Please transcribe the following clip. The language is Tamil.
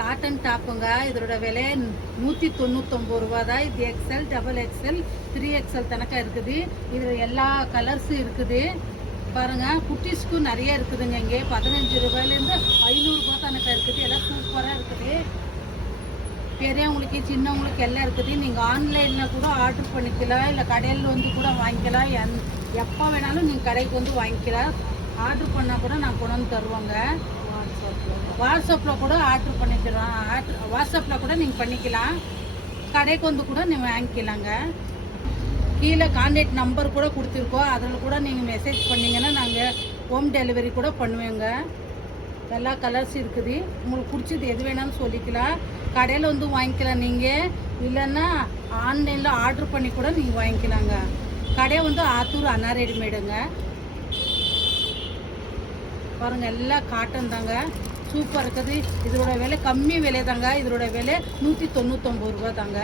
காட்டன் டாப்புங்க. இதோட விலை 199 ரூபா தான். இது எக்ஸ்எல், டபுள் எக்ஸ்எல், 3XL தனக்கா இருக்குது. இதில் எல்லா கலர்ஸும் இருக்குது பாருங்க. குட்டீஸ்க்கும் நிறைய இருக்குதுங்க. இங்கே 15 ரூபாயிலேருந்து 500 ரூபா தனக்கா இருக்குது. எல்லாம் சூப்பராக இருக்குது. பெரியவங்களுக்கு சின்னவங்களுக்கு எல்லாம் இருக்குது. நீங்கள் ஆன்லைனில் கூட ஆர்டர் பண்ணிக்கலாம், இல்லை கடையில் வந்து கூட வாங்கிக்கலாம். எப்போ வேணாலும் நீங்கள் கடைக்கு வந்து வாங்கிக்கலாம். ஆர்டர் பண்ணால் கூட நான் கொண்டு வந்து தருவாங்க. வாட்ஸ்அப்பில் கூட ஆர்டர் பண்ணிக்கலாம். வாட்ஸ்அப்பில் கூட நீங்கள் பண்ணிக்கலாம். கடைக்கு வந்து கூட நீங்கள் வாங்கிக்கலாங்க. கீழே கான்டாக்ட் நம்பர் கூட கொடுத்துருக்கோம். அதில் கூட நீங்கள் மெசேஜ் பண்ணிங்கன்னா நாங்கள் ஹோம் டெலிவரி கூட பண்ணுவேங்க. எல்லா கலர்ஸ் இருக்குது. உங்களுக்கு பிடிச்சது எது வேணாலும் சொல்லிக்கலாம். கடையில் வந்து வாங்கிக்கலாம் நீங்கள், இல்லைன்னா ஆன்லைனில் ஆர்டர் பண்ணி கூட நீங்கள் வாங்கிக்கலாங்க. கடை வந்து ஆத்தூர் அண்ணா ரெடிமேடுங்க. பாருங்கள், எல்லாம் காட்டன் தாங்க. சூப்பர் இருக்குது. இதோட விலை கம்மி விலை தாங்க. இதோட விலை 199 ரூபா தாங்க.